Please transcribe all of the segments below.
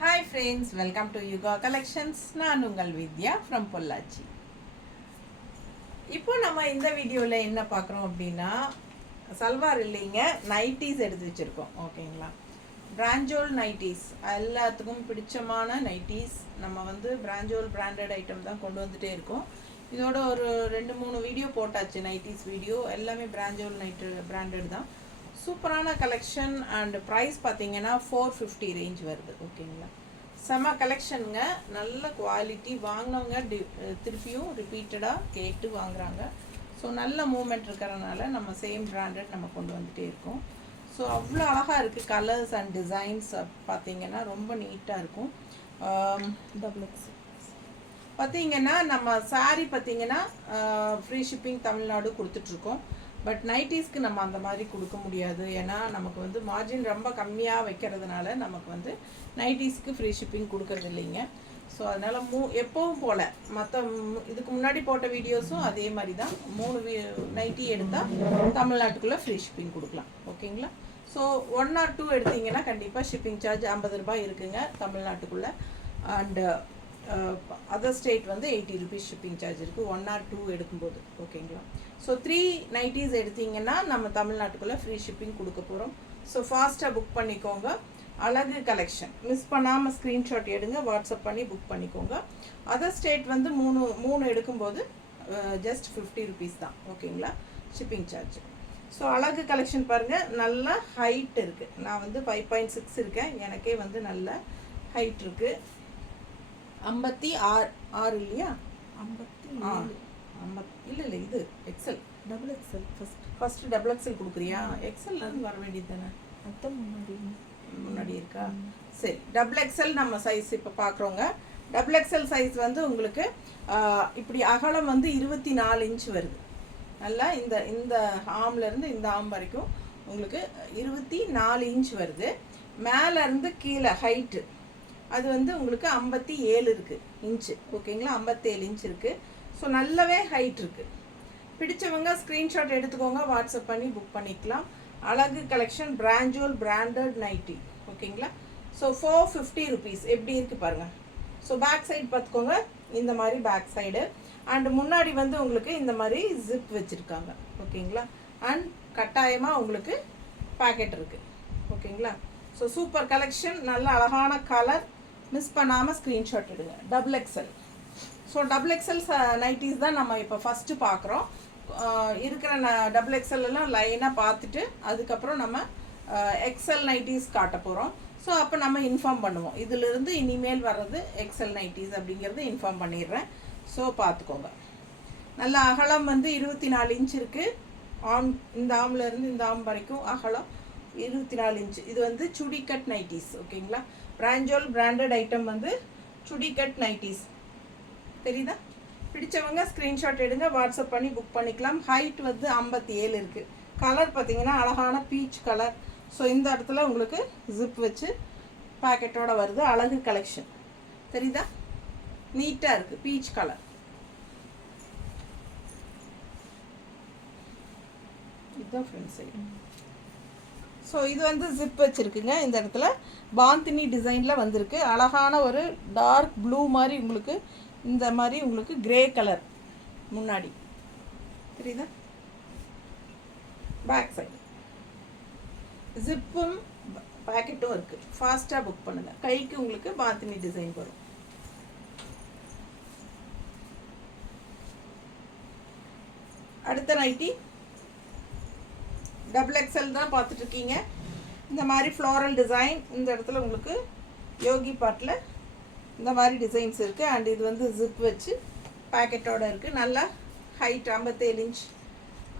Hi friends, welcome to Yuga Collections. நான் உங்கள் வித்யா from Pollachi. இப்போ நம்ம இந்த வீடியோவில் என்ன பார்க்குறோம் அப்படின்னா சல்வார் இல்லைங்க, நைட்டிஸ் எடுத்து வச்சுருக்கோம். ஓகேங்களா, பிராஞ்சோல் நைட்டிஸ் எல்லாத்துக்கும் பிடிச்சமான நைட்டிஸ். நம்ம வந்து பிராஞ்சோல் பிராண்டட் ஐட்டம் தான் கொண்டு வந்துட்டே இருக்கோம். இதோட ஒரு 2-3 வீடியோ போட்டாச்சு, நைட்டிஸ் வீடியோ எல்லாமே பிராஞ்சோல் பிராண்டட் தான். சூப்பரான கலெக்ஷன் அண்ட் ப்ரைஸ் பார்த்தீங்கன்னா 450 ரேஞ்ச் வருது. ஓகேங்களா, செம கலெக்ஷனுங்க, நல்ல குவாலிட்டி. வாங்கினவங்க திருப்பியும் ரிப்பீட்டடாக கேட்டு வாங்குறாங்க. ஸோ நல்ல மூமெண்ட் இருக்கிறதுனால நம்ம சேம் பிராண்டட் நம்ம கொண்டு வந்துகிட்டே இருக்கோம். ஸோ அவ்வளோ அழகாக இருக்குது. கலர்ஸ் அண்ட் டிசைன்ஸ் பார்த்தீங்கன்னா ரொம்ப நீட்டாக இருக்கும். டபுள்எக்ஸ் பார்த்தீங்கன்னா நம்ம சாரீ பார்த்தீங்கன்னா ஃப்ரீ ஷிப்பிங் தமிழ்நாடு கொடுத்துட்ருக்கோம். பட் நைட்டிஸ்க்கு நம்ம அந்த மாதிரி கொடுக்க முடியாது. ஏன்னா நமக்கு வந்து மார்ஜின் ரொம்ப கம்மியாக வைக்கிறதுனால நமக்கு வந்து நைட்டிஸ்க்கு ஃப்ரீ ஷிப்பிங் கொடுக்கறது இல்லைங்க. ஸோ அதனால் எப்பவும் போல் மற்ற இதுக்கு முன்னாடி போட்ட வீடியோஸும் அதே மாதிரி தான். 3 நைட்டி எடுத்தால் தமிழ்நாட்டுக்குள்ளே ஃப்ரீ ஷிப்பிங் கொடுக்கலாம். ஓகேங்களா, ஸோ 1 or 2 எடுத்திங்கன்னா கண்டிப்பாக ஷிப்பிங் சார்ஜ் 50 ரூபாய் இருக்குங்க தமிழ்நாட்டுக்குள்ளே. அண்டு அதர் ஸ்டேட் வந்து 80 ருபீஸ் ஷிப்பிங் சார்ஜ் இருக்குது 1 or 2 எடுக்கும்போது. ஓகேங்களா, ஸோ 3 நைட்டிஸ் எடுத்திங்கன்னா நம்ம தமிழ்நாட்டுக்குள்ளே ஃப்ரீ ஷிப்பிங் கொடுக்க போகிறோம். ஸோ ஃபாஸ்ட்டாக புக் பண்ணிக்கோங்க. அழகு கலெக்ஷன் மிஸ் பண்ணாமல் ஸ்க்ரீன்ஷாட் எடுங்க, வாட்ஸ்அப் பண்ணி புக் பண்ணிக்கோங்க. அதர் ஸ்டேட் வந்து 3 எடுக்கும்போது ஜஸ்ட் 50 ருபீஸ் தான். ஓகேங்களா, ஷிப்பிங் சார்ஜ். ஸோ அழகு கலெக்ஷன் பாருங்கள், நல்ல ஹைட் இருக்குது. நான் வந்து 5.6 இருக்கேன், எனக்கே வந்து நல்ல ஹைட் இருக்குது. 56 இல்லையா, 57 இல்லை இது XL double XL first double XL கொடுக்குறியா? எக்ஸல் வர வேண்டியது தானே, அதான் முன்னாடி இருக்கா? சரி, டபுள் எக்ஸல் நம்ம சைஸ் இப்போ பார்க்குறோங்க. டபுள் எக்ஸல் சைஸ் வந்து உங்களுக்கு இப்படி அகலம் வந்து 24 இன்ச் வருது. நல்லா இந்த இந்த ஆம்லேருந்து இந்த ஆம் வரைக்கும் உங்களுக்கு 24 இன்ச் வருது. மேலேருந்து கீழே ஹைட்டு அது வந்து உங்களுக்கு 57 இருக்குது இன்ச்சு. ஓகேங்களா, 57 இன்ச் இருக்குது. ஸோ நல்லாவே ஹைட் இருக்குது. பிடிச்சவங்க ஸ்க்ரீன்ஷாட் எடுத்துக்கோங்க, வாட்ஸ்அப் பண்ணி புக் பண்ணிக்கலாம். அழகு கலெக்ஷன் பிராஞ்சோல் பிராண்டட் நைட்டி. ஓகேங்களா, ஸோ 450 ருபீஸ். எப்படி இருக்குது பாருங்கள். ஸோ பேக் சைடு பார்த்துக்கோங்க, இந்த மாதிரி பேக் சைடு. அண்டு முன்னாடி வந்து உங்களுக்கு இந்த மாதிரி ஜிப் வச்சுருக்காங்க. ஓகேங்களா, அண்ட் கட்டாயமாக உங்களுக்கு பேக்கெட் இருக்குது. ஓகேங்களா, ஸோ சூப்பர் கலெக்ஷன், நல்ல அழகான கலர். மிஸ் பண்ணாமல் ஸ்க்ரீன்ஷாட் எடுங்க. Double XL. So double XL nighties தான் நம்ம இப்போ ஃபஸ்ட்டு பார்க்குறோம். இருக்கிற டபுள் எக்ஸல்லாம் லைனாக பார்த்துட்டு அதுக்கப்புறம் நம்ம எக்ஸல் நைட்டிஸ் காட்ட போகிறோம். ஸோ அப்போ நம்ம இன்ஃபார்ம் பண்ணுவோம். இதிலிருந்து இனிமேல் வர்றது எக்ஸல் நைட்டிஸ் அப்படிங்கிறது இன்ஃபார்ம் பண்ணிடுறேன். ஸோ பார்த்துக்கோங்க. நல்ல அகலம் வந்து 24 இன்ச் இருக்குது. ஆம், இந்த ஆம்லேருந்து இந்த ஆம் வரைக்கும் அகலம் 24 இன்ச். இது வந்து சுடி கட் நைட்டிஸ். ஓகேங்களா, பிராஞ்சோல் பிராண்டட் ஐட்டம் வந்து சுடி கட் நைட்டிஸ். தெரியுதா? பிடிச்சவங்க ஸ்க்ரீன்ஷாட் எடுங்க, வாட்ஸ்அப் பண்ணி புக் பண்ணிக்கலாம். ஹைட் வந்து 57 இருக்குது. கலர் பார்த்தீங்கன்னா அழகான பீச் கலர். ஸோ இந்த இடத்துல உங்களுக்கு ஜிப் வச்சு பேக்கெட்டோட வருது. அழகு கலெக்ஷன் தெரியுதா? நீட்டாக இருக்குது, பீச் கலர். இதுதான் ஃப்ரெண்ட் சைடு. ஸோ இது வந்து ஜிப் வச்சுருக்குங்க. இந்த இடத்துல பாந்தினி டிசைனில் வந்திருக்கு. அழகான ஒரு டார்க் ப்ளூ மாதிரி உங்களுக்கு இந்த மாதிரி உங்களுக்கு கிரே கலர் முன்னாடி தெரியுதா? பேக் சைடு ஜிப்பும் பேக்கெட்டும் இருக்குது. ஃபாஸ்ட்டாக புக் பண்ணுங்கள். கைக்கு உங்களுக்கு பாந்தினி டிசைன் வரும். அடுத்த நைட்டி டபுள் எக்ஸல் தான் பார்த்துட்ருக்கீங்க. இந்த மாதிரி ஃப்ளோரல் டிசைன். இந்த இடத்துல உங்களுக்கு யோகி பாட்டில் இந்த மாதிரி டிசைன்ஸ் இருக்குது. அண்ட் இது வந்து ஜிப் வச்சு பேக்கெட்டோடு இருக்குது. நல்லா ஹைட் 57 இன்ச்.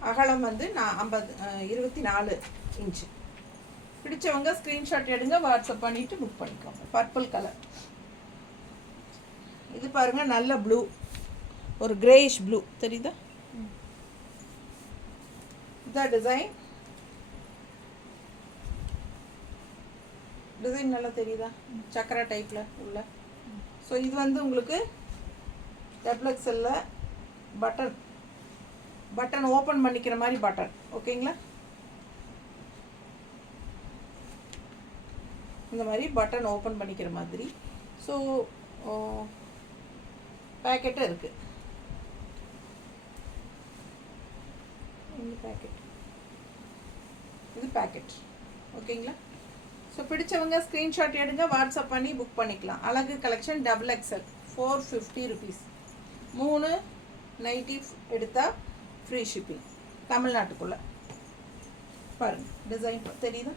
அகலம் வந்து 24 இன்ச்சு. பிடிச்சவங்க ஸ்க்ரீன்ஷாட் எடுங்க, வாட்ஸ்அப் பண்ணிவிட்டு புக் பண்ணிக்கோங்க. Purple colour. இது பாருங்கள், நல்ல ப்ளூ, ஒரு கிரேயிஷ் ப்ளூ தெரியுதா? இதான் டிசைன். டிசைன் நல்லா தெரியுதா? சக்கரை டைப்பில் உள்ள. ஸோ இது வந்து உங்களுக்கு டபுள் எக்ஸலில் பட்டன் ஓப்பன் பண்ணிக்கிற மாதிரி பட்டன். ஓகேங்களா, இந்த மாதிரி பட்டன் ஓப்பன் பண்ணிக்கிற மாதிரி. ஸோ பேக்கெட்டும் இருக்குது. இந்த பேக்கெட் இது பேக்கெட். ஓகேங்களா? ஸோ பிடிச்சவங்க ஸ்க்ரீன்ஷாட் எடுங்க, வாட்ஸ்அப் பண்ணி புக் பண்ணிக்கலாம். அழகு கலெக்ஷன் XXL 450 ருபீஸ். 3 நைட்டி எடுத்தால் ஃப்ரீ ஷிப்பிங் தமிழ்நாட்டுக்குள்ளே. பாருங்கள் டிசைன் தெரியுதா?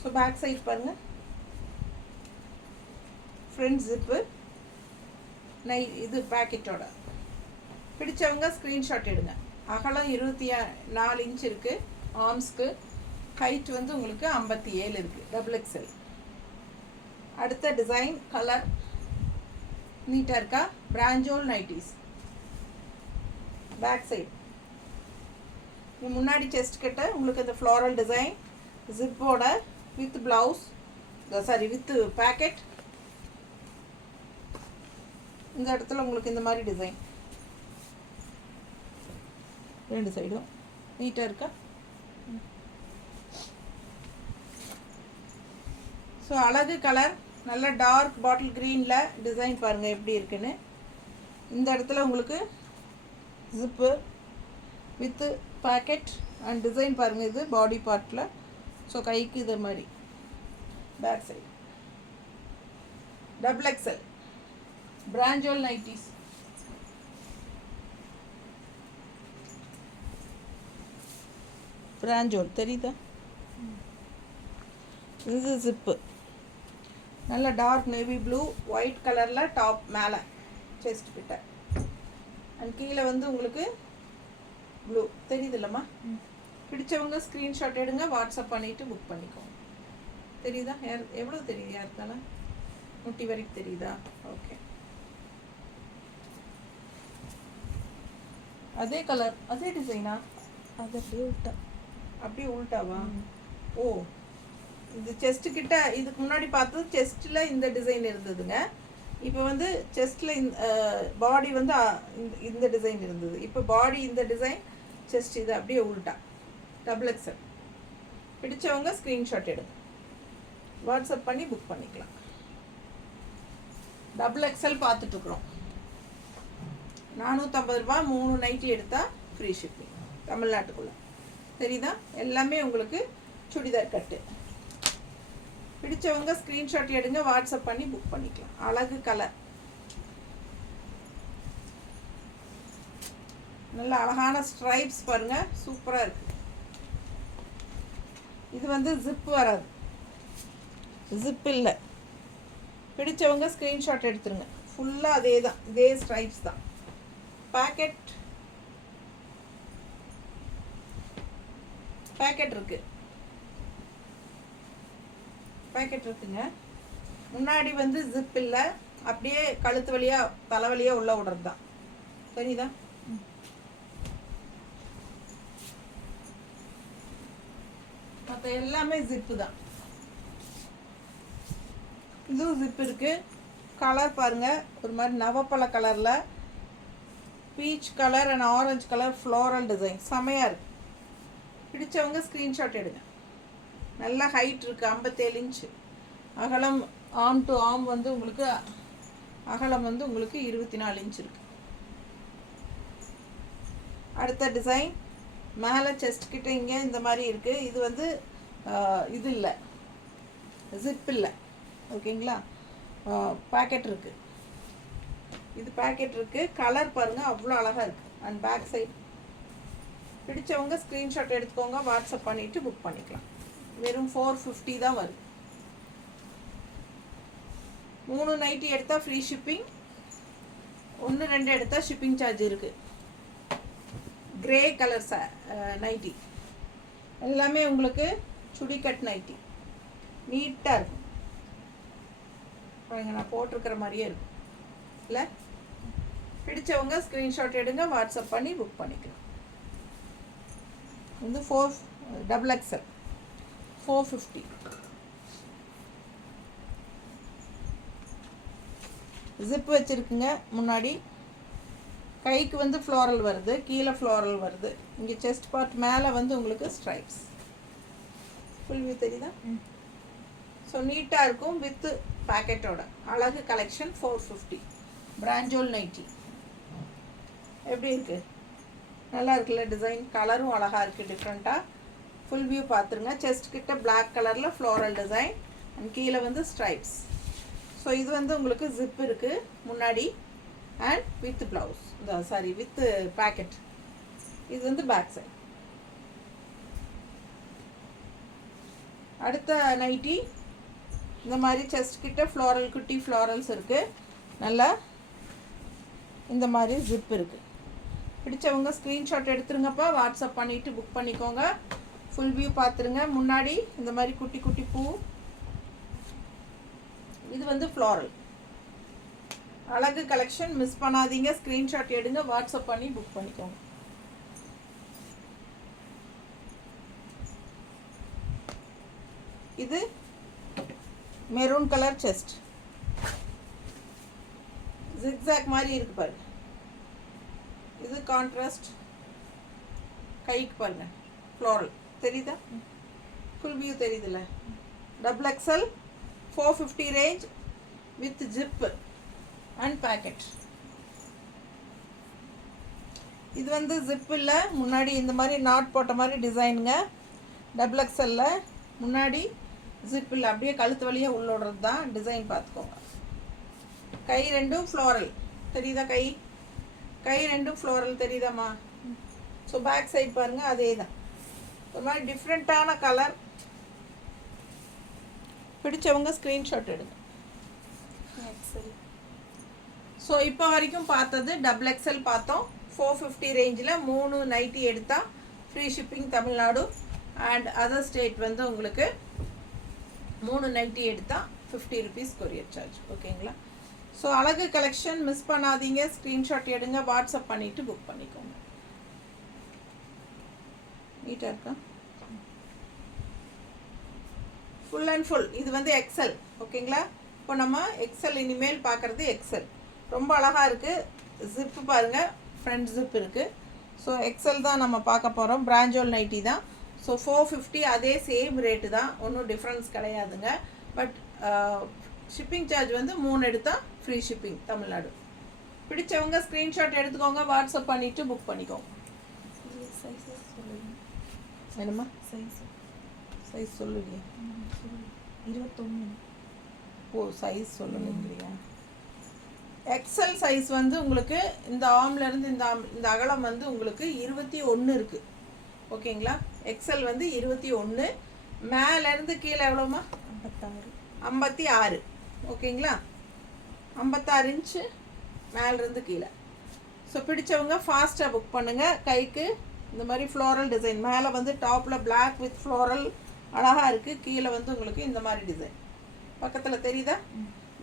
ஸோ பேக் சைட் பாருங்கள், ஃப்ரண்ட் ஜிப்பு இது பேக்கெட்டோட. பிடிச்சவங்க ஸ்க்ரீன்ஷாட் எடுங்க. அகலம் 24 இன்ச் இருக்குது ஆர்ம்ஸ்க்கு. ஹைட் வந்து உங்களுக்கு 57 இருக்குது XXL. அடுத்த டிசைன் கலர் நீட்டாக இருக்கா? பிராஞ்சோல் நைட்டிஸ். பேக் சைடு முன்னாடி செஸ்ட் கிட்ட உங்களுக்கு இந்த ஃப்ளாரல் டிசைன் ஜிப்போட with blouse, sorry with pocket. இந்த இடத்துல உங்களுக்கு இந்த மாதிரி டிசைன் 2 சைடும் நீட்டாக இருக்கா? ஸோ அழகு கலர், நல்ல டார்க் பாட்டில் க்ரீனில் டிசைன் பாருங்கள் எப்படி இருக்குன்னு. இந்த இடத்துல உங்களுக்கு zip with pocket and design பாருங்கள். இது பாடி பார்ட்டில். ஸோ கைக்கு இது மாதிரி பேக் சைடு. XXL பிராஞ்சோல் நைட்டிஸ். பிராஞ்சோல் தெரியுதா? இது ஜிப்பு நல்ல டார்க் நேவி ப்ளூ ஒயிட் கலரில் டாப் மேலே செஸ்ட் கிட்ட அண்ட் கீழே வந்து உங்களுக்கு ப்ளூ தெரியுது இல்லைம்மா? பிடிச்சவங்க ஸ்க்ரீன்ஷாட் எடுங்க, வாட்ஸ்அப் பண்ணிவிட்டு புக் பண்ணிக்கோங்க. தெரியுதா? எவ்வளோ தெரியுது? யாருக்கால முட்டி வரைக்கும் தெரியுதா? ஓகே. அதே கலர் அதே டிசைனா? அது அப்படியே உல்ட்டா. அப்படியே உல்ட்டாவா? ஓ, இது செஸ்ட்டு கிட்ட இதுக்கு முன்னாடி பார்த்தது செஸ்ட்டில் இந்த டிசைன் இருந்ததுங்க. இப்போ வந்து செஸ்ட்டில் பாடி வந்து இந்த டிசைன் இருந்தது. இப்போ பாடி இந்த டிசைன், செஸ்ட் இது அப்படியே உல்ட்டா. XXL. பிடிச்சவங்க ஸ்க்ரீன்ஷாட் எடுங்க, வாட்ஸ்அப் பண்ணி புக் பண்ணிக்கலாம். XXL பார்த்துட்ருக்குறோம். 450 ரூபா. 3 நைட்டி எடுத்தால் ஃப்ரீ ஷிப்பிங் தமிழ்நாட்டுக்குள்ளே. தெரியுதா? எல்லாமே உங்களுக்கு சுடிதார் கட்டு. பிடிச்சவங்க ஸ்க்ரீன்ஷாட் எடுங்க, வாட்ஸ்அப் பண்ணி புக் பண்ணிக்கலாம். அழகு கலர், நல்ல அழகான ஸ்ட்ரைப்ஸ் பாருங்கள், சூப்பராக இருக்குது. இது வந்து ஜிப் வராது, ஜிப் இல்லை. பிடிச்சவங்க ஸ்க்ரீன்ஷாட் எடுத்துருங்க. ஃபுல்லாக அதே தான், இதே ஸ்ட்ரைப்ஸ் தான். பேக்கெட் இருக்குது, பேக்கெட் இருக்குங்க. முன்னாடி வந்து ஜிப் இல்லை, அப்படியே கழுத்து வழியாக தலை வழியாக உள்ள விடுறது தான். தெரியுதா? மற்ற எல்லாமே ஜிப்பு தான். இதுவும் ஜிப் இருக்குது. கலர் பாருங்கள், ஒரு மாதிரி நவப்பழ கலரில் peach colour and orange colour floral design செமையாக இருக்குது. பிடிச்சவங்க ஸ்க்ரீன்ஷாட் எடுங்க. நல்ல ஹைட் இருக்குது, 57 இன்ச்சு. அகலம் ஆம் டு ஆம் வந்து உங்களுக்கு அகலம் வந்து உங்களுக்கு 24 இன்ச் இருக்குது. அடுத்த டிசைன் மேலே செஸ்ட் கிட்ட இங்கே இந்த மாதிரி இருக்குது. இது வந்து இது இல்லை, ஜிப் இல்லை. ஓகேங்களா? பேக்கெட் இருக்குது. இது பேக்கெட் இருக்குது. கலர் பாருங்கள், அவ்வளோ அழகாக இருக்குது. And back side. பிடிச்சவங்க ஸ்க்ரீன்ஷாட் எடுத்துக்கோங்க, வாட்ஸ்அப் பண்ணிவிட்டு புக் பண்ணிக்கலாம். வெறும் 450 தான் வருது. 3 நைட்டி எடுத்தால் ஃப்ரீ ஷிப்பிங். 1 2 எடுத்தால் ஷிப்பிங் சார்ஜ் இருக்குது. கிரே கலர் நைட்டி எல்லாமே உங்களுக்கு சுடி கட் நைட்டி நீட்டாக இருக்கும். பாருங்க, நான் போட்டிருக்கிற மாதிரியே இருக்கும் இல்லை? பிடிச்சவங்க ஸ்க்ரீன்ஷாட் எடுங்க, வாட்ஸ்அப் பண்ணி புக் பண்ணிக்கலாம். வந்து XXL 450. ஜிப் வச்சுருக்குங்க. முன்னாடி கைக்கு வந்து ஃப்ளோரல் வருது, கீழே ஃப்ளோரல் வருது. இங்கே செஸ்ட் பார்ட் மேலே வந்து உங்களுக்கு ஸ்ட்ரைப்ஸ். ஃபுல் வியூ தெரியுதா? ஸோ ஸோ நீட்டாக இருக்கும் வித் பேக்கெட்டோட. அழகு கலெக்ஷன் 450 பிராஞ்சோல் நைட்டி. எப்படி இருக்குது? நல்லா இருக்குல்ல டிசைன்? கலரும் அழகாக இருக்குது டிஃப்ரெண்ட்டாக. ஃபுல் வியூ பார்த்துருங்க. செஸ்ட் கிட்ட பிளாக் கலரில் ஃப்ளோரல் டிசைன் அண்ட் கீழே வந்து ஸ்ட்ரைப்ஸ். ஸோ இது வந்து உங்களுக்கு ஜிப் இருக்குது முன்னாடி and with blouse, sorry with packet. இது வந்து பேக் சைட். அடுத்த நைட்டி இந்த மாதிரி செஸ்ட் கிட்ட ஃப்ளோரல் குட்டி ஃப்ளோரல்ஸ் இருக்குது. நல்லா இந்த மாதிரி ஜிப் இருக்குது. பிடிச்சவங்க ஸ்க்ரீன்ஷாட் எடுத்துருங்கப்பா, வாட்ஸ்அப் பண்ணிவிட்டு புக் பண்ணிக்கோங்க. ஃபுல் வியூ பார்த்துருங்க. முன்னாடி இந்த மாதிரி குட்டி குட்டி பூ. இது வந்து ஃப்ளோரல். அழகு கலெக்ஷன், மிஸ் பண்ணாதீங்க. ஸ்க்ரீன்ஷாட் எடுங்க, வாட்ஸ்அப் பண்ணி புக் பண்ணிக்கோங்க. இது மெரூன் கலர் செஸ்ட், ஜிக்ஸாக் மாதிரி இருக்கு பாருங்க. இது கான்ட்ராஸ்ட் கைக்கு பாருங்க ஃப்ளோரல் தெரியுதா? ஃபுல் வியூ தெரியுதுல்ல? Double XL 450 range with zip and pocket. இது வந்து ஜிப் இல்லை, முன்னாடி இந்த மாதிரி நாட் போட்ட மாதிரி டிசைனுங்க. டபுள் எக்ஸல்ல முன்னாடி ஜிப் இல்லை, அப்படியே கழுத்து வழியாக உள்ளோடுறது தான். டிசைன் பார்த்துக்கோங்க. கை ரெண்டும் ஃப்ளோரல் தெரியுதா? கை ரெண்டும் ஃப்ளோரல் தெரியுதாம்மா? ஸோ பேக் சைட் பாருங்கள், அதே தான். ஒரு மாதிரி டிஃப்ரெண்ட்டான கலர். பிடிச்சவங்க ஸ்க்ரீன்ஷாட் எடுங்க. ஸோ இப்போ வரைக்கும் பார்த்தது டபுள் எக்ஸல் பார்த்தோம். 450 ரேஞ்சில் 3 நைட்டி எடுத்தால் free shipping Tamil Nadu and other state வந்து உங்களுக்கு 3 நைட்டி எடுத்தால் 50 ருபீஸ் கொரியர் சார்ஜ். ஓகேங்களா? ஸோ அழகு கலெக்ஷன் மிஸ் பண்ணாதீங்க. ஸ்க்ரீன்ஷாட் எடுங்க, வாட்ஸ்அப் பண்ணிவிட்டு புக் பண்ணிக்கோங்க. நீட்டாக இருக்கா? Full and full. இது வந்து எக்ஸல். ஓகேங்களா? இப்போ நம்ம எக்ஸல் இனிமேல் பார்க்குறது எக்ஸல். ரொம்ப அழகாக இருக்குது. ஜிப்பு பாருங்கள், ஃப்ரண்ட் ஜிப் இருக்குது. ஸோ எக்ஸல் தான் நம்ம பார்க்க போகிறோம். பிராஞ்சோல் நைட்டி தான். ஸோ 450 அதே சேம் ரேட்டு தான், ஒன்றும் டிஃப்ரென்ஸ் கிடையாதுங்க. பட் ஷிப்பிங் சார்ஜ் வந்து 3 எடுத்தால் ஃப்ரீ ஷிப்பிங் தமிழ்நாடு. பிடிச்சவங்க ஸ்க்ரீன்ஷாட் எடுத்துக்கோங்க, வாட்ஸ்அப் பண்ணிவிட்டு புக் பண்ணிக்கோங்க. என்னம்மா சைஸ் சொல்லுங்க? 21. ஓ சைஸ் சொல்லுங்கறியா? எக்ஸல் சைஸ் வந்து உங்களுக்கு இந்த ஆர்ம்லேருந்து இந்த அகலம் வந்து உங்களுக்கு 21 இருக்குது. ஓகேங்களா? எக்ஸல் வந்து 21. மேலேருந்து கீழே எவ்வளோமா? 56. ஓகேங்களா? 56 இன்ச்சு மேலேருந்து கீழே. ஸோ பிடிச்சவங்க ஃபாஸ்ட்டாக புக் பண்ணுங்கள். கைக்கு இந்த மாதிரி ஃப்ளோரல் டிசைன். மேலே வந்து டாப்பில் பிளாக் வித் ஃப்ளோரல் அழகாக இருக்குது. கீழே வந்து உங்களுக்கு இந்த மாதிரி டிசைன் பக்கத்தில் தெரியுதா?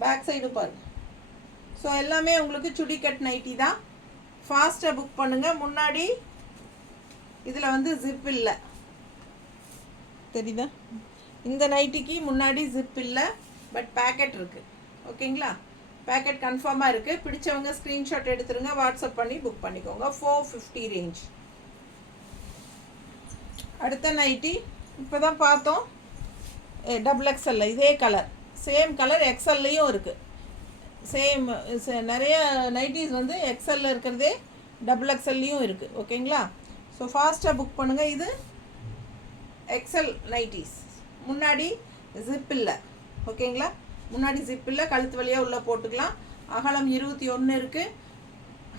பேக் சைடும் பாருங்கள். ஸோ எல்லாமே உங்களுக்கு சுடி கட் நைட்டி தான். ஃபாஸ்ட்டாக புக் பண்ணுங்கள். முன்னாடி இதில் வந்து ஜிப் இல்லை தெரியுதா? இந்த நைட்டிக்கு முன்னாடி ஜிப் இல்லை, பட் பேக்கெட் இருக்குது. ஓகேங்களா? பேக்கெட் கன்ஃபார்மாக இருக்குது. பிடிச்சவங்க ஸ்க்ரீன்ஷாட் எடுத்துருங்க, வாட்ஸ்அப் பண்ணி புக் பண்ணிக்கோங்க. 450 ரேஞ்ச். அடுத்த நைட்டி இப்போ தான் பார்த்தோம். டபுள் எக்ஸல்ல இதே கலர், சேம் கலர் எக்ஸல்லையும் இருக்குது. சேம் நிறைய நைட்டிஸ் வந்து எக்ஸல்ல இருக்கிறதே டபுள் எக்ஸல்லையும் இருக்குது. ஓகேங்களா? ஸோ ஃபாஸ்ட்டாக புக் பண்ணுங்கள். இது எக்ஸல் நைட்டிஸ். முன்னாடி ஜிப் இல்லை. ஓகேங்களா? முன்னாடி ஜிப் இல்லை, கழுத்து வழியாக உள்ளே போட்டுக்கலாம். அகலம் 21 இருக்குது.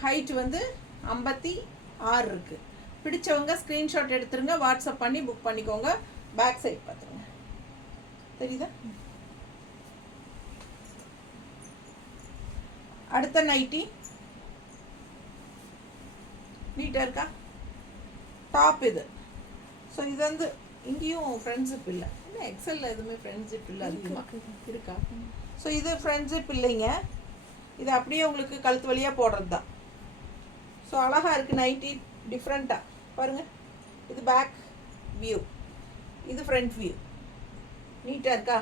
ஹைட் வந்து 56 இருக்குது. பிடிச்சவங்க ஸ்க்ரீன்ஷாட் எடுத்துருங்க, வாட்ஸ்அப் பண்ணி புக் பண்ணிக்கோங்க. பேக் சைட் பார்த்துருங்க, தெரியுதா? அடுத்த நைட்டி நீட்டாக இருக்கா? டாப் இது. ஸோ இது வந்து இங்கேயும் ஃப்ரண்ட் ஜிப் இல்லை. இல்லை எக்ஸலில் எதுவுமே ஃப்ரண்ட் ஜிப் இல்லை, அதிகமாக இருக்கா? ஸோ இது ஃப்ரண்ட் ஜிப் இல்லைங்க. இது அப்படியே உங்களுக்கு கழுத்து வழியாக போடுறது தான். ஸோ அழகாக இருக்குது நைட்டி, டிஃப்ரெண்ட்டாக பாருங்கள். இது பேக் வியூ, இது ஃப்ரண்ட் வியூ. நீட்டாக இருக்கா?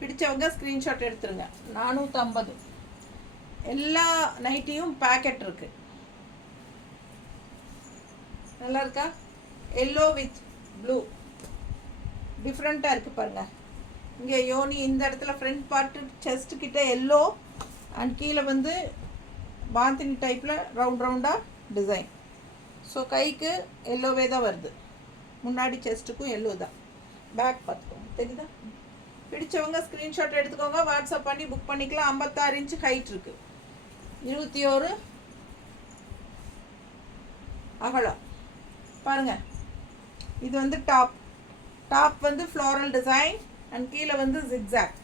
பிடிச்சவங்க ஸ்க்ரீன்ஷாட் எடுத்துருங்க. 450. எல்லா நைட்டியும் பேக்கெட் இருக்குது. நல்லா இருக்கா? எல்லோ வித் ப்ளூ டிஃப்ரெண்ட்டாக இருக்குது பாருங்கள். இங்கே யோனி இந்த இடத்துல ஃப்ரண்ட் பார்ட்டு செஸ்ட் கிட்ட எல்லோ அண்ட் கீழே வந்து பாந்தினி டைப்பில் ரவுண்டாக டிசைன். ஸோ கைக்கு எல்லோவே தான் வருது, முன்னாடி செஸ்ட்டுக்கும் எல்லோ தான். பேக் பார்த்துக்கோங்க, தெரியுதா? பிடிச்சவங்க ஸ்க்ரீன்ஷாட் எடுத்துக்கோங்க, வாட்ஸ்அப் பண்ணி புக் பண்ணிக்கலாம். 56 இன்ச்சு ஹைட் இருக்குது, 21 அகலம். பாருங்கள், இது வந்து டாப் வந்து ஃப்ளோரல் டிசைன் அண்ட் கீழே வந்து ஜிக்ஸாக்.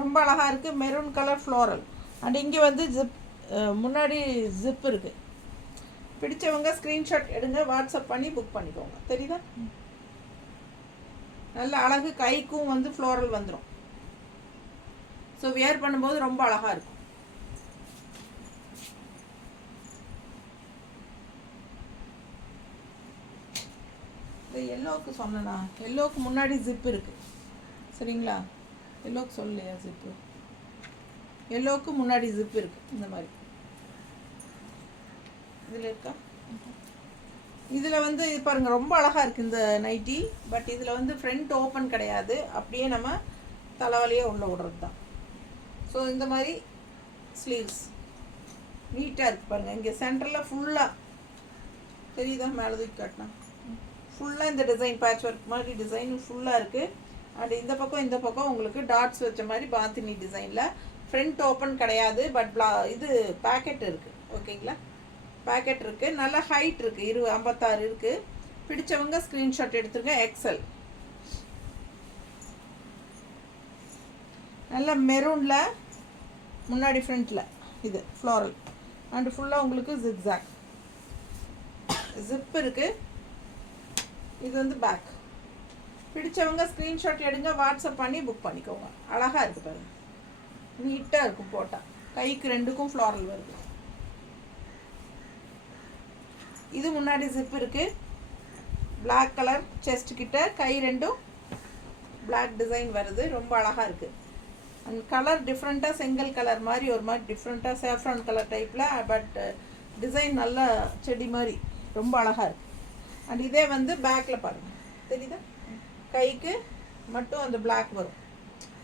ரொம்ப அழகாக இருக்குது, மெரூன் கலர் ஃப்ளோரல். அண்ட் இங்கே வந்து முன்னாடி ஜிப் இருக்குது. பிடிச்சவங்க ஸ்க்ரீன்ஷாட் எடுங்க, வாட்ஸ்அப் பண்ணி புக் பண்ணிக்கோங்க. தெரியுதா? நல்ல அழகு, கைக்கும் வந்து ஃப்ளோரல் வந்துடும். ஸோ வியர் பண்ணும்போது ரொம்ப அழகாக இருக்கும். இந்த எல்லோவுக்கு சொன்னேன்னா, எல்லோவுக்கு முன்னாடி ஜிப் இருக்குது, சரிங்களா? எல்லோவுக்கு சொல்லலையா ஜிப்பு? எல்லோவுக்கு முன்னாடி ஜிப் இருக்குது, இந்த மாதிரி இதில் இருக்கா? இதில் வந்து பாருங்கள், ரொம்ப அழகாக இருக்குது இந்த நைட்டி. பட் இதில் வந்து ஃப்ரண்ட் ஓப்பன் கிடையாது, அப்படியே நம்ம தலைவலியாக உள்ள விடுறது தான். ஸோ இந்த மாதிரி ஸ்லீவ்ஸ் நீட்டாக இருக்குது பாருங்கள். இங்கே சென்டரில் ஃபுல்லாக தெரியுதா? மேலே தூக்கி காட்டினா ஃபுல்லாக இந்த டிசைன் பேட்ச் ஒர்க் மாதிரி டிசைன் ஃபுல்லாக இருக்குது. அண்ட் இந்த பக்கம் உங்களுக்கு டாட்ஸ் வச்ச மாதிரி பாந்தினி டிசைனில். ஃப்ரண்ட் ஓப்பன் கிடையாது, பட் இது பேக்கெட் இருக்குது, ஓகேங்களா? பேக்கெட் இருக்குது, நல்ல ஹைட் இருக்குது, 56 இருக்குது. பிடிச்சவங்க ஸ்க்ரீன்ஷாட் எடுத்துருங்க. எக்ஸல் நல்ல மெரூனில் முன்னாடி ஃப்ரண்ட்டில் இது ஃப்ளோரல் அண்டு ஃபுல்லாக உங்களுக்கு ஜிக்ஸாக் ஜிப் இருக்குது. இது வந்து பேக். பிடிச்சவங்க ஸ்க்ரீன்ஷாட் எடுங்க, வாட்ஸ்அப் பண்ணி புக் பண்ணிக்கோங்க. அழகாக இருக்குது பாருங்கள், நீட்டாக இருக்கும் போட்டால். கைக்கு ரெண்டுக்கும் ஃப்ளோரல் வருது. இது முன்னாடி ஜிப் இருக்குது, பிளாக் கலர் செஸ்ட் கிட்ட கை ரெண்டும் பிளாக் டிசைன் வருது. ரொம்ப அழகாக இருக்குது. அண்ட் கலர் டிஃப்ரெண்ட்டாக செங்கல் கலர் மாதிரி ஒரு மாதிரி டிஃப்ரெண்ட்டாக சேஃப்ரான் கலர் டைப்பில், பட் டிசைன் நல்ல செடி மாதிரி ரொம்ப அழகாக இருக்குது. அண்ட் இதே வந்து பேக்கில் பாருங்கள், தெரியுதா? கைக்கு மட்டும் அந்த பிளாக் வரும்.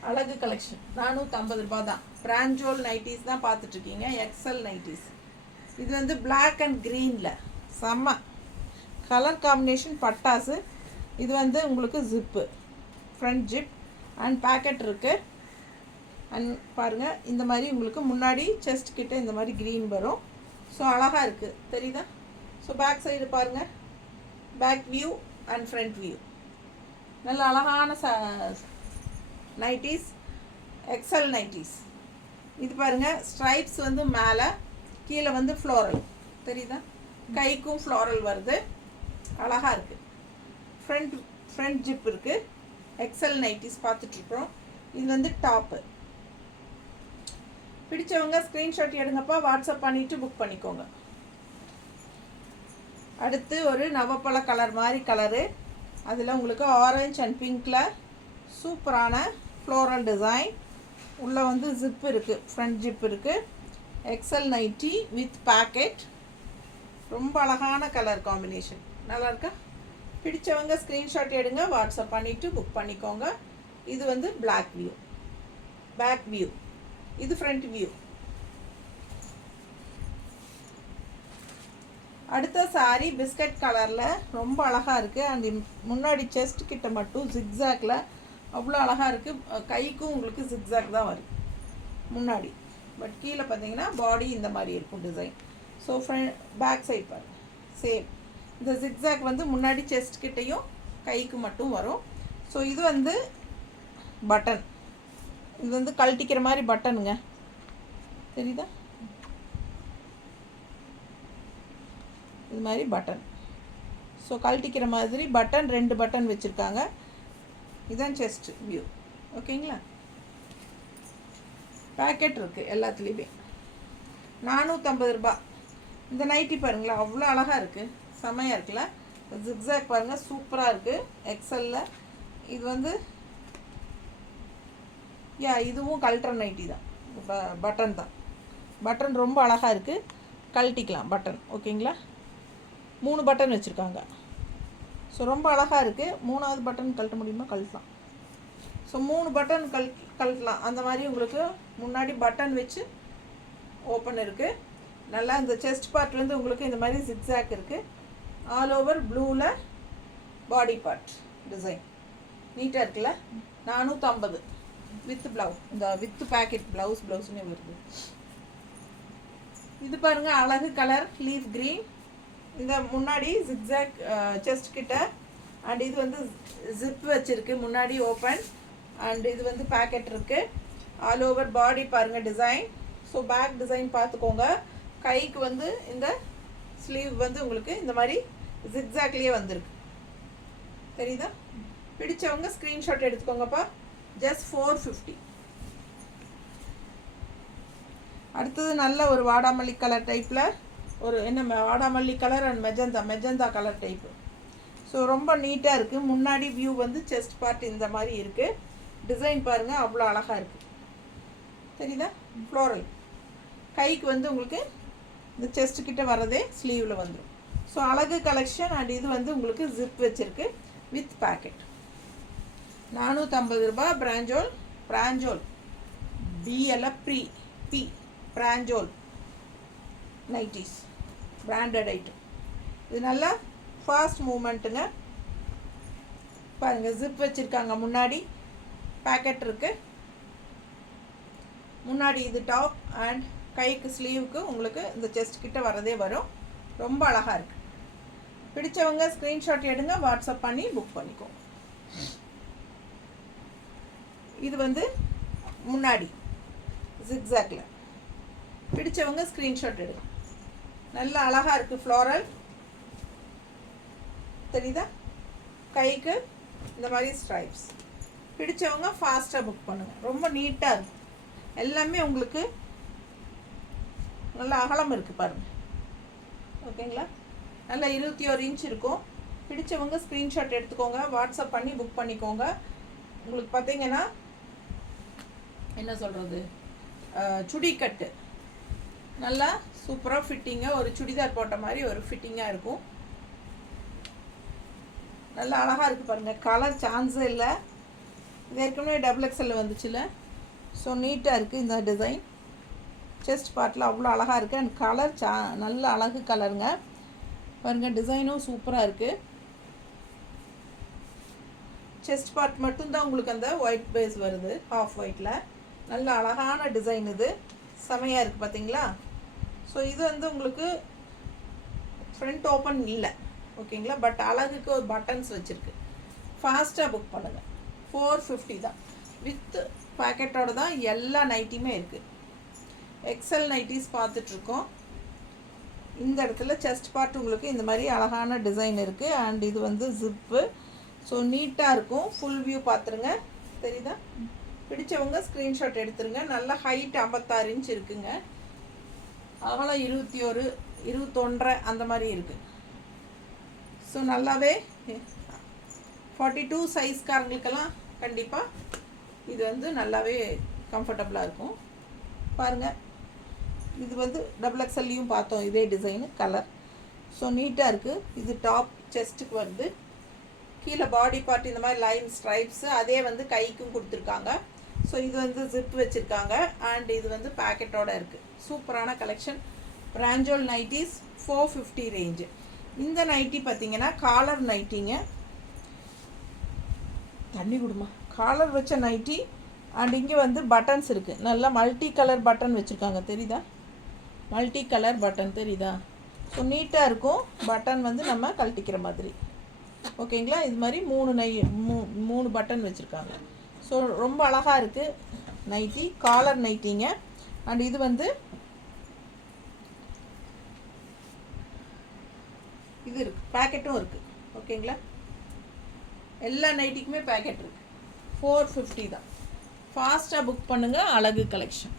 அழகு கலெக்ஷன். 450 ரூபாய் தான். பிராஞ்சோல் நைட்டிஸ் தான் பார்த்துட்ருக்கீங்க, எக்ஸல் நைட்டிஸ். இது வந்து பிளாக் அண்ட் க்ரீனில் செம்ம கலர் காம்பினேஷன், பட்டாசு. இது வந்து உங்களுக்கு zip, front zip and packet இருக்குது. அண்ட் பாருங்கள், இந்த மாதிரி உங்களுக்கு முன்னாடி செஸ்ட் கிட்ட இந்த மாதிரி க்ரீன் வரும். ஸோ அழகாக இருக்குது, தெரியுதா? ஸோ பேக் சைடு பாருங்கள், back view and front view. நல்ல அழகான நைட்டிஸ், எக்ஸல் நைட்டிஸ். இது பாருங்கள், ஸ்ட்ரைப்ஸ் வந்து மேலே, கீழே வந்து ஃப்ளோரல், தெரியுதா? கைக்கும் ஃப்ளோரல் வருது, அழகாக இருக்குது. ஃப்ரண்ட் ஜிப் இருக்குது. எக்ஸல் நைட்டிஸ் பார்த்துட்ருக்குறோம். இது வந்து டாப்பு. பிடிச்சவங்க ஸ்க்ரீன்ஷாட் எடுங்கப்பா, வாட்ஸ்அப் பண்ணிவிட்டு புக் பண்ணிக்கோங்க. அடுத்து ஒரு நவப்பழ கலர் மாதிரி கலரு, அதில் உங்களுக்கு ஆரஞ்ச் அண்ட் பிங்க்கில் சூப்பரான ஃப்ளோரல் டிசைன். உள்ளே வந்து ஜிப் இருக்குது, ஃப்ரண்ட் ஜிப் இருக்குது. XL nighty with pocket. ரொம்ப அழகான கலர் காம்பினேஷன், நல்லா இருக்கா? பிடிச்சவங்க ஸ்க்ரீன்ஷாட் எடுங்க, வாட்ஸ்அப் பண்ணிவிட்டு புக் பண்ணிக்கோங்க. இது வந்து பிளாக் வியூ, பேக் வியூ. இது ஃப்ரண்ட் வியூ. அடுத்த சாரி பிஸ்கட் கலரில் ரொம்ப அழகாக இருக்குது. அந்த முன்னாடி செஸ்ட் கிட்ட மட்டும் ஜிக்ஸாக்ல அவ்வளோ அழகாக இருக்குது. கைக்கும் உங்களுக்கு ஜிக்ஸாக் தான் வருது முன்னாடி, பட் கீழே பார்த்தீங்கன்னா பாடி இந்த மாதிரி இருக்கும் டிசைன். ஸோ பேக் சைட் பாருங்கள், சேம். இந்த ஜிக்ஸாக் வந்து முன்னாடி செஸ்ட் கிட்டையும் கைக்கு மட்டும் வரும். ஸோ இது வந்து பட்டன், இது வந்து கழட்டிக்கிற மாதிரி பட்டனுங்க, தெரியுதா? இது மாதிரி பட்டன். ஸோ கழட்டிக்கிற மாதிரி பட்டன், 2 பட்டன் வச்சுருக்காங்க. இதுதான் செஸ்ட் வியூ, ஓகேங்களா? பேக்கெட் இருக்குது எல்லாத்துலேயுமே. 450 ரூபாய். இந்த நைட்டி பாருங்களேன், அவ்வளோ அழகாக இருக்குது, செம்மையாக இருக்குல்ல? ஜிக்ஸாக் பாருங்கள், சூப்பராக இருக்குது. எக்ஸலில் இது வந்து இதுவும் கழட்டுற நைட்டி தான், பட்டன் தான். பட்டன் ரொம்ப அழகாக இருக்குது, கழட்டிக்கலாம் பட்டன், ஓகேங்களா? 3 பட்டன் வச்சுருக்காங்க. ஸோ ரொம்ப அழகாக இருக்குது. 3வது பட்டன் கழட்ட முடியுமா? கழட்டலாம். ஸோ 3 பட்டன் கழட்டலாம். அந்த மாதிரி உங்களுக்கு முன்னாடி பட்டன் வச்சு ஓப்பன் இருக்குது. நல்லா இந்த செஸ்ட் பார்ட்லேருந்து உங்களுக்கு இந்த மாதிரி ஜிக்ஸாக் இருக்குது. ஆல் ஓவர் ப்ளூவில் பாடி பார்ட் டிசைன் நீட்டாக இருக்குல்ல. 450 வித் ப்ளவுஸ், இந்த வித் பேக்கெட் ப்ளவுஸ்னே வருது. இது பாருங்கள் அழகு கலர் லீஃப் க்ரீன். இந்த முன்னாடி ஜிக்ஸாக் செஸ்ட் கிட்ட அண்ட் இது வந்து ஜிப் வச்சுருக்கு முன்னாடி ஓப்பன். அண்ட் இது வந்து பேக்கெட் இருக்குது. ஆல் ஓவர் பாடி பாருங்கள் டிசைன். ஸோ பேக் டிசைன் பார்த்துக்கோங்க. கைக்கு வந்து இந்த ஸ்லீவ் வந்து உங்களுக்கு இந்த மாதிரி ஜிக்ஸாக்லேயே வந்திருக்கு. தெரியுதா? பிடிச்சவங்க ஸ்க்ரீன்ஷாட் எடுத்துக்கோங்கப்பா. ஜஸ்ட் 450. அடுத்தது நல்ல ஒரு வாடாமல்லி கலர் டைப்பில் ஒரு என்ன வாடாமல்லி colour and magenta colour type. So ரொம்ப நீட்டாக இருக்குது. முன்னாடி வியூ வந்து செஸ்ட் பார்ட் இந்த மாதிரி இருக்குது. டிசைன் பாருங்கள் அவ்வளோ அழகாக இருக்குது. தெரியுதா? ஃப்ளோரல். கைக்கு வந்து உங்களுக்கு இந்த செஸ்ட் கிட்ட வரதே ஸ்லீவில் வந்துடும். ஸோ அழகு கலெக்ஷன். அண்ட் இது வந்து உங்களுக்கு ஜிப் வச்சுருக்கு வித் பேக்கெட். 450 ரூபா. பிராஞ்சோல் பிராஞ்சோல் நைட்டிஸ் பிராண்டட் ஐட்டம். இது நல்லா ஃபாஸ்ட் மூமெண்ட்டுங்க. பாருங்கள் ஜிப் வச்சுருக்காங்க. முன்னாடி பேக்கெட் இருக்குது. முன்னாடி இது டாப் அண்ட் கைக்கு ஸ்லீவுக்கு உங்களுக்கு இந்த செஸ்ட் கிட்ட வரதே வரும். ரொம்ப அழகாக இருக்குது. பிடிச்சவங்க ஸ்க்ரீன்ஷாட் எடுங்க, வாட்ஸ்அப் பண்ணி புக் பண்ணிக்கோங்க. இது வந்து முன்னாடி ஜிக்ஸாக்ல. பிடிச்சவங்க ஸ்க்ரீன்ஷாட் எடுங்க. நல்லா அழகாக இருக்குது. ஃப்ளோரல் தெரியுதா? கைக்கு இந்த மாதிரி ஸ்ட்ரைப்ஸ். பிடிச்சவங்க ஃபாஸ்ட்டாக புக் பண்ணுங்கள். ரொம்ப நீட்டாக இருக்கும். எல்லாமே உங்களுக்கு நல்லா அகலம் இருக்குது பாருங்கள். ஓகேங்களா? நல்லா 21 இன்ச் இருக்கும். பிடிச்சவங்க ஸ்க்ரீன்ஷாட் எடுத்துக்கோங்க, வாட்ஸ்அப் பண்ணி புக் பண்ணிக்கோங்க. உங்களுக்கு பார்த்தீங்கன்னா என்ன சொல்கிறது, சுடிக்கட்டு நல்லா சூப்பராக ஃபிட்டிங்காக ஒரு சுடிதார் போட்ட மாதிரி ஒரு ஃபிட்டிங்காக இருக்கும். நல்லா அழகாக இருக்குது பாருங்கள். கலர் சான்ஸே இல்லை. இது ஏற்கனவே XXL வந்துச்சுல்ல. ஸோ நீட்டாக இருக்குது இந்த டிசைன். செஸ்ட் பார்ட்டில் அவ்வளோ அழகாக இருக்குது. அண்ட் கலர் நல்ல அழகு கலருங்க பாருங்கள். டிசைனும் சூப்பராக இருக்குது. செஸ்ட் பார்ட் மட்டும்தான் உங்களுக்கு அந்த ஒயிட் பேஸ் வருது, ஹாஃப் ஒயிட்டில். நல்ல அழகான டிசைன். இது செமையாக இருக்குது பார்த்தீங்களா? ஸோ இது வந்து உங்களுக்கு ஃப்ரண்ட் ஓப்பன் இல்லை. ஓகேங்களா? பட் அழகுக்கு ஒரு பட்டன்ஸ் வச்சுருக்கு. ஃபாஸ்ட்டாக புக் பண்ணுங்கள். 450 தான். வித் பேக்கெட்டோடு தான் எல்லா நைட்டியுமே இருக்குது. எக்ஸல் நைட்டிஸ் பார்த்துட்ருக்கோம். இந்த இடத்துல செஸ்ட் பார்ட் உங்களுக்கு இந்த மாதிரி அழகான டிசைன் இருக்குது. அண்ட் இது வந்து ஜிப்பு. ஸோ நீட்டாக இருக்கும். ஃபுல் வியூ பார்த்துருங்க. தெரியுதா? பிடிச்சவங்க ஸ்க்ரீன்ஷாட் எடுத்துருங்க. நல்ல ஹைட் 56 இன்ச் இருக்குங்க. அகலம் 21 அந்த மாதிரி இருக்குது. ஸோ நல்லாவே 42 சைஸ்காரங்களுக்கெல்லாம் கண்டிப்பாக இது வந்து நல்லாவே கம்ஃபர்டபுளாக இருக்கும். பாருங்கள், இது வந்து XXLலையும் பார்த்தோம் இதே டிசைனு கலர். ஸோ நீட்டாக இருக்குது. இது டாப் செஸ்ட்டுக்கு வந்து கீழே பாடி பார்ட் இந்த மாதிரி லைன் ஸ்ட்ரைப்ஸு அதே வந்து கைக்கும் கொடுத்துருக்காங்க. ஸோ இது வந்து ஜிப் வச்சுருக்காங்க. அண்ட் இது வந்து பேக்கெட்டோடு இருக்குது. சூப்பரான கலெக்ஷன். பிராஞ்சோல் நைட்டிஸ் 450 ரேஞ்சு. இந்த நைட்டி பார்த்தீங்கன்னா காலர் நைட்டிங்க. தண்ணி கொடுமா. காலர் வச்ச நைட்டி. அண்ட் இங்கே வந்து பட்டன்ஸ் இருக்குது. நல்லா மல்டி கலர் பட்டன் வச்சுருக்காங்க. தெரியுதா? மல்டி கலர் பட்டன் தெரியுதா? ஸோ நீட்டாக இருக்கும். பட்டன் வந்து நம்ம கழட்டிக்கிற மாதிரி. ஓகேங்களா? இது மாதிரி 3 பட்டன் வச்சுருக்காங்க. ஸோ ரொம்ப அழகாக இருக்குது நைட்டி. காலர் நைட்டிங்க. அண்ட் இது வந்து இது இருக்குது, பேக்கெட்டும் இருக்குது. ஓகேங்களா? எல்லா நைட்டிக்குமே பேக்கெட் இருக்குது. 450 தான். ஃபாஸ்ட்டாக புக் பண்ணுங்கள். அழகு கலெக்ஷன்.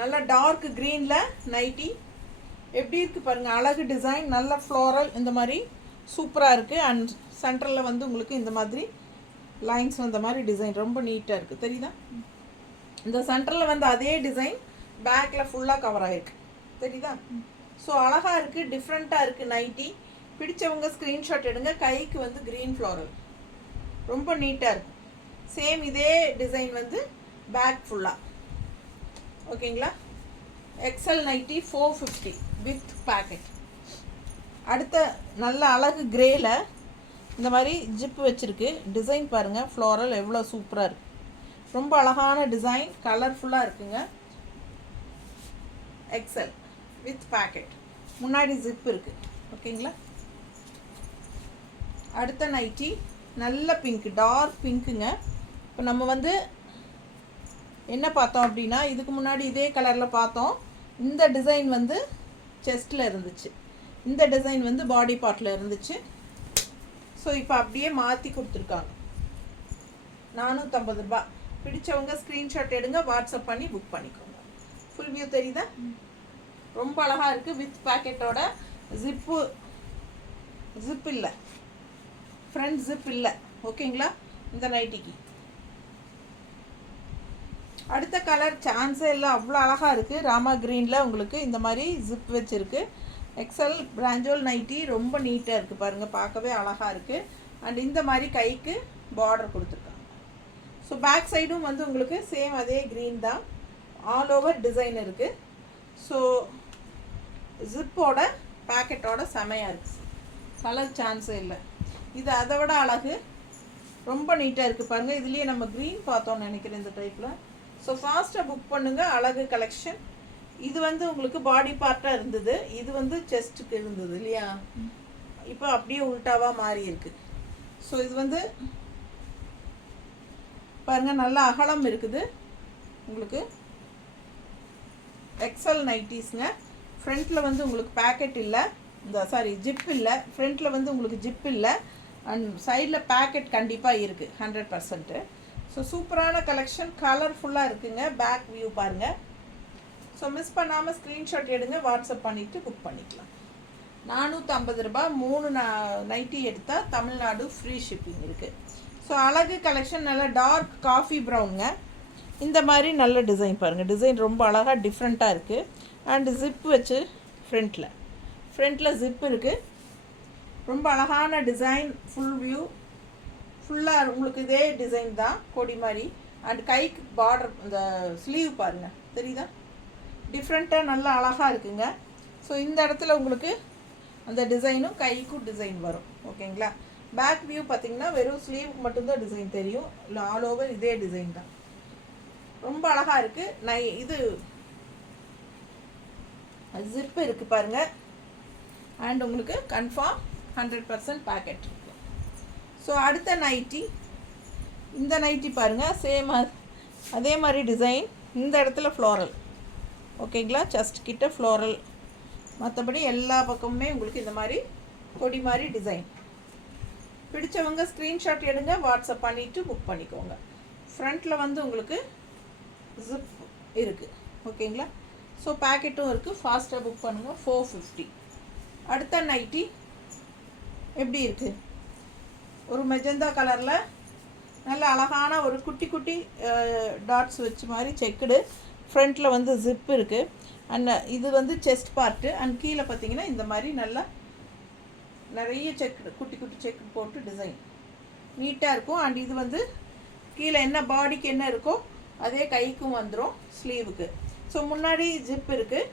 நல்லா டார்க் க்ரீனில் நைட்டி எப்படி இருக்குது பாருங்கள். அழகு டிசைன். நல்ல ஃப்ளோரல் இந்த மாதிரி சூப்பராக இருக்குது. அண்ட் சென்டரில் வந்து உங்களுக்கு இந்த மாதிரி லைன்ஸ் வந்த மாதிரி டிசைன் ரொம்ப நீட்டாக இருக்குது. தெரியுதா? இந்த சென்டரில் வந்து அதே டிசைன் பேக்கில் ஃபுல்லாக கவர் ஆகிருக்கு தெரியுதா. ஸோ அழகாக இருக்குது, டிஃப்ரெண்ட்டாக இருக்குது நைட்டி. பிடிச்சவங்க ஸ்க்ரீன்ஷாட் எடுங்க. கைக்கு வந்து க்ரீன் ஃப்ளாரல் ரொம்ப நீட்டாக இருக்கும். சேம் இதே டிசைன் வந்து பேக் ஃபுல்லாக. ஓகேங்களா. XL nighty 450 with pocket. அடுத்த நல்ல அழகு கிரேல இந்த மாதிரி ஜிப் வச்சுருக்கு. டிசைன் பாருங்கள், ஃப்ளாரல் எவ்வளோ சூப்பராக இருக்குது. ரொம்ப அழகான டிசைன், கலர்ஃபுல்லாக இருக்குங்க. எக்ஸல் வித் பேக்கெட், முன்னாடி ஜிப் இருக்குது. ஓகேங்களா. அடுத்த நைட்டி நல்ல பிங்க், டார்க் பிங்க்குங்க. இப்போ நம்ம வந்து என்ன பார்த்தோம் அப்படின்னா, இதுக்கு முன்னாடி இதே கலரில் பார்த்தோம். இந்த டிசைன் வந்து செஸ்ட்டில் இருந்துச்சு, இந்த டிசைன் வந்து பாடி பார்ட்டில் இருந்துச்சு. ஸோ இப்போ அப்படியே மாற்றி கொடுத்துருக்காங்க. 450 ரூபா. பிடிச்சவங்க ஸ்க்ரீன்ஷாட் எடுங்க, வாட்ஸ்அப் பண்ணி புக் பண்ணிக்கோங்க. ஃபுல் வியூ தெரியுதா. ரொம்ப அழகாக இருக்குது. வித் பேக்கெட்டோட ஜிப் இல்லை, ஃப்ரண்ட் ஜிப் இல்லை. ஓகேங்களா. இந்த நைட்டிக்கு அடுத்த கலர் சான்ஸே இல்லை, அவ்வளோ அழகாக இருக்குது. ராமா க்ரீனில் உங்களுக்கு இந்த மாதிரி ஜிப் வச்சுருக்கு. எக்ஸல் பிராஞ்சோல் நைட்டி ரொம்ப நீட்டாக இருக்குது பாருங்கள், பார்க்கவே அழகாக இருக்குது. அண்ட் இந்த மாதிரி கைக்கு பார்டர் கொடுத்துருக்காங்க. ஸோ பேக் சைடும் வந்து உங்களுக்கு சேம் அதே க்ரீன் தான், ஆல் ஓவர் டிசைன் இருக்குது. ஸோ ஜிப்போட பேக்கெட்டோட செமையாக இருக்குது, கலர் சான்ஸே இல்லை. இது அதை விட அழகு, ரொம்ப நீட்டாக இருக்குது பாருங்கள். இதுலேயே நம்ம க்ரீன் பார்த்தோம்னு நினைக்கிறேன் இந்த டைப்பில். ஸோ ஃபாஸ்ட்டாக புக் பண்ணுங்கள். அழகு கலெக்ஷன். இது வந்து உங்களுக்கு பாடி பார்ட்டாக இருந்தது, இது வந்து செஸ்ட்டுக்கு இருந்தது இல்லையா. இப்போ அப்படியே உல்ட்டாவாக மாறி இருக்கு. ஸோ இது வந்து பாருங்கள், நல்ல அகலம் இருக்குது உங்களுக்கு. எக்ஸல் நைட்டிஸ்ங்க. ஃப்ரண்ட்டில் வந்து உங்களுக்கு பேக்கெட் இல்லை, ஜிப் இல்லை. ஃப்ரண்ட்டில் வந்து உங்களுக்கு ஜிப் இல்லை, அண்ட் சைடில் பேக்கெட் கண்டிப்பாக இருக்குது 100%. ஸோ சூப்பரான கலெக்ஷன், கலர்ஃபுல்லாக இருக்குங்க. பேக் வியூ பாருங்கள். ஸோ மிஸ் பண்ணாமல் ஸ்க்ரீன்ஷாட் எடுங்க, வாட்ஸ்அப் பண்ணிவிட்டு புக் பண்ணிக்கலாம். 450 ரூபா. 3 நைட்டி எடுத்தால் தமிழ்நாடு ஃப்ரீ ஷிப்பிங் இருக்குது. ஸோ அழகு கலெக்ஷன், நல்ல டார்க் காஃபி ப்ரௌனுங்க. இந்த மாதிரி நல்ல டிசைன் பாருங்கள், டிசைன் ரொம்ப அழகாக டிஃப்ரெண்ட்டாக இருக்குது. அண்டு ஜிப் வச்சு ஃப்ரண்ட்டில் ஜிப் இருக்குது. ரொம்ப அழகான டிசைன், ஃபுல் வியூ ஃபுல்லாக உங்களுக்கு இதே டிசைன் தான், கொடி மாதிரி. அண்ட் கைக்கு பார்டர், இந்த ஸ்லீவ் பாருங்கள் தெரியுதா, டிஃப்ரெண்ட்டாக நல்லா அழகாக இருக்குங்க. ஸோ இந்த இடத்துல உங்களுக்கு அந்த டிசைனும் கைக்கும் டிசைன் வரும். ஓகேங்களா. பேக் வியூ பார்த்திங்கன்னா வெறும் ஸ்லீவுக்கு மட்டும்தான் டிசைன் தெரியும், இல்லை ஆல் ஓவர் இதே டிசைன் தான். ரொம்ப அழகாக இருக்குது. இது ஜிப்பு இருக்குது பாருங்கள். அண்ட் உங்களுக்கு கன்ஃபார்ம் 100% பேக்கெட் இருக்குது. ஸோ அடுத்த நைட்டி, இந்த நைட்டி பாருங்கள், சேம் அதே மாதிரி டிசைன். இந்த இடத்துல ஃப்ளாரல். ஓகேங்களா. செஸ்ட் கிட்ட ஃப்ளாரல், மற்றபடி எல்லா பக்கமுமே உங்களுக்கு இந்த மாதிரி கொடி மாதிரி டிசைன். பிடிச்சவங்க ஸ்க்ரீன்ஷாட் எடுங்க, வாட்ஸ்அப் பண்ணிவிட்டு புக் பண்ணிக்கோங்க. ஃப்ரண்ட்டில் வந்து உங்களுக்கு ஜிப் இருக்குது. ஓகேங்களா. ஸோ பேக்கெட்டும் இருக்குது. ஃபாஸ்ட்டாக புக் பண்ணுங்கள். 450. அடுத்த நைட்டி எப்படி இருக்குது, ஒரு மெஜந்தா கலரில் நல்ல அழகான ஒரு குட்டி குட்டி டாட்ஸ் வச்சு மாதிரி செக்குடு. ஃப்ரண்ட்டில் வந்து ஜிப் இருக்குது. அண்ட் இது வந்து செஸ்ட் பார்ட்டு. அண்ட் கீழே பார்த்தீங்கன்னா இந்த மாதிரி நல்லா நிறைய செக்கு, குட்டி குட்டி செக்கு போட்டு டிசைன் நீட்டாக இருக்கும். அண்ட் இது வந்து கீழே என்ன பாடிக்கு என்ன இருக்கோ அதே கைக்கும் வந்துடும், ஸ்லீவுக்கு. ஸோ முன்னாடி ஜிப் இருக்குது,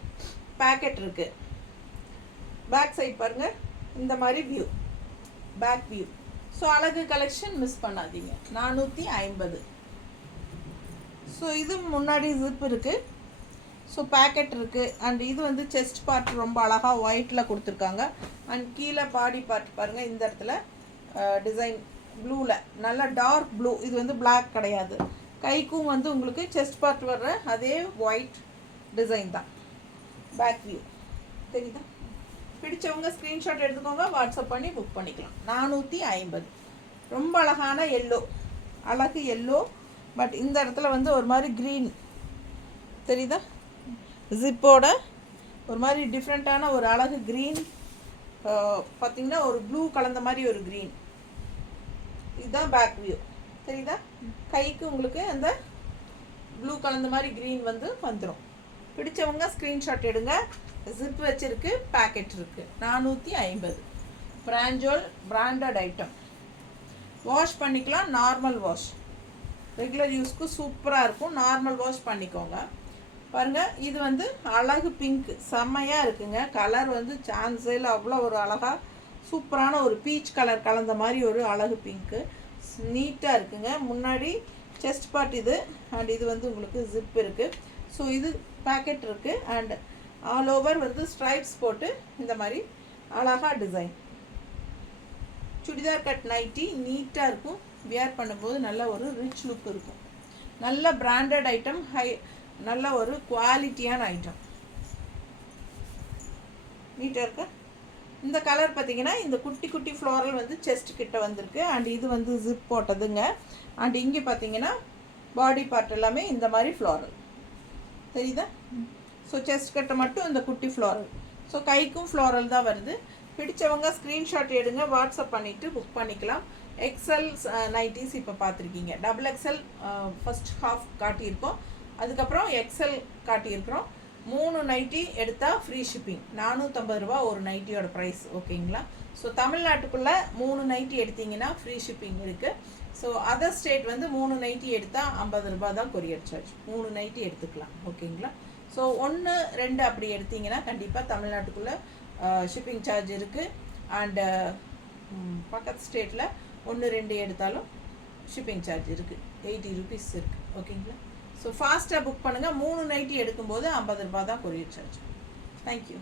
பேக்கெட் இருக்குது. பேக் சைட் பாருங்கள், இந்த மாதிரி வியூ, பேக் வியூ. ஸோ அழகு கலெக்ஷன் மிஸ் பண்ணாதீங்க. 450. ஸோ இது முன்னாடி ஜிப் இருக்குது, ஸோ பேக்கெட் இருக்குது. அண்ட் இது வந்து செஸ்ட் பார்ட் ரொம்ப அழகாக ஒயிட்டில் கொடுத்துருக்காங்க. அண்ட் கீழே பாடி பார்ட் பாருங்கள், இந்த இடத்துல டிசைன் ப்ளூவில், நல்லா டார்க் ப்ளூ. இது வந்து பிளாக் கிடையாது. கைக்கும் வந்து உங்களுக்கு செஸ்ட் பார்ட் வர்ற அதே ஒயிட் டிசைன் தான். பேக் வியூ தெரியுதா. பிடிச்சவங்க ஸ்க்ரீன்ஷாட் எடுத்துக்கோங்க, வாட்ஸ்அப் பண்ணி புக் பண்ணிக்கலாம். 450. ரொம்ப அழகான எல்லோ, அழகு எல்லோ. பட் இந்த இடத்துல வந்து ஒரு மாதிரி க்ரீன் தெரியுதா, ஜிப்போட ஒரு மாதிரி டிஃப்ரெண்ட்டான ஒரு அழகு க்ரீன். பார்த்திங்கன்னா ஒரு ப்ளூ கலந்த மாதிரி ஒரு க்ரீன். இதுதான் பேக் வியூ தெரியுதா. கைக்கு உங்களுக்கு அந்த ப்ளூ கலந்த மாதிரி க்ரீன் வந்து வந்துடும். பிடிச்சவங்க ஸ்க்ரீன்ஷாட் எடுங்க. ஜிப் வச்சுருக்கு, பேக்கெட் இருக்குது. 450. பிராஞ்சோல் பிராண்டட் ஐட்டம். வாஷ் பண்ணிக்கலாம், நார்மல் வாஷ். ரெகுலர் யூஸ்க்கு சூப்பராக இருக்கும். நார்மல் வாஷ் பண்ணிக்கோங்க. பாருங்கள், இது வந்து அழகு பிங்க், செம்மையாக இருக்குங்க. கலர் வந்து சான்ஸே இல்லை, அவ்வளோ ஒரு அழகாக சூப்பரான ஒரு பீச் கலர் கலந்த மாதிரி ஒரு அழகு பிங்க்கு. நீட்டாக இருக்குங்க. முன்னாடி செஸ்ட் பார்ட் இது, அண்ட் இது வந்து உங்களுக்கு ஜிப் இருக்குது. ஸோ இது பேக்கெட் இருக்குது, அண்ட் ஆல் ஓவர் வந்து ஸ்ட்ரைப்ஸ் போட்டு இந்த மாதிரி அழகாக டிசைன். சுடிதார் கட் நைட்டி நீட்டாக இருக்கும். வியர் பண்ணும்போது நல்ல ஒரு ரிச் லுக் இருக்கும். நல்ல பிராண்டட் ஐட்டம், நல்ல ஒரு குவாலிட்டியான ஐட்டம். நீட்டாக இருக்கு. இந்த கலர் பார்த்தீங்கன்னா இந்த குட்டி குட்டி ஃப்ளோரல் வந்து செஸ்ட் கிட்ட வந்திருக்கு, அண்ட் இது வந்து ஜிப் போட்டதுங்க. அண்ட் இங்கே பார்த்தீங்கன்னா பாடி பார்ட் எல்லாமே இந்த மாதிரி ஃப்ளோரல் தெரியுதா? ஸோ செஸ்ட் கிட்ட மட்டும் இந்த குட்டி ஃப்ளோரல். ஸோ கைக்கும் ஃப்ளோரல் தான் வருது. பிடிச்சவங்க ஸ்க்ரீன்ஷாட் எடுங்க, வாட்ஸ்அப் பண்ணிவிட்டு புக் பண்ணிக்கலாம். எக்ஸல் நைட்டிஸ் இப்போ பார்த்துருக்கீங்க. XXL ஃபஸ்ட் ஹாஃப் காட்டியிருக்கோம், அதுக்கப்புறம் எக்ஸல் காட்டியிருக்கிறோம். 3 நைட்டி எடுத்தால் ஃப்ரீ ஷிப்பிங். 450 ரூபா ஒரு நைட்டியோட ப்ரைஸ். ஓகேங்களா? ஸோ தமிழ்நாட்டுக்குள்ளே 3 நைட்டி எடுத்திங்கன்னா ஃப்ரீ ஷிப்பிங் இருக்குது. ஸோ அதர் ஸ்டேட் வந்து 3 நைட்டி எடுத்தால் 50 ரூபா தான் கொரியர் சார்ஜ். 3 நைட்டி எடுத்துக்கலாம். ஓகேங்களா? ஸோ 1, 2 அப்படி எடுத்திங்கன்னா கண்டிப்பாக தமிழ்நாட்டுக்குள்ளே ஷிப்பிங் சார்ஜ் இருக்குது. அண்டு பக்கத்து ஸ்டேட்டில் 1, 2 எடுத்தாலும் ஷிப்பிங் சார்ஜ் இருக்குது. 80 ருபீஸ் இருக்குது. ஓகேங்களா? ஸோ ஃபாஸ்ட்டாக புக் பண்ணுங்கள். 3 நைட்டி எடுக்கும்போது 50 ரூபா தான் கொரியர் சார்ஜ். தேங்க்யூ.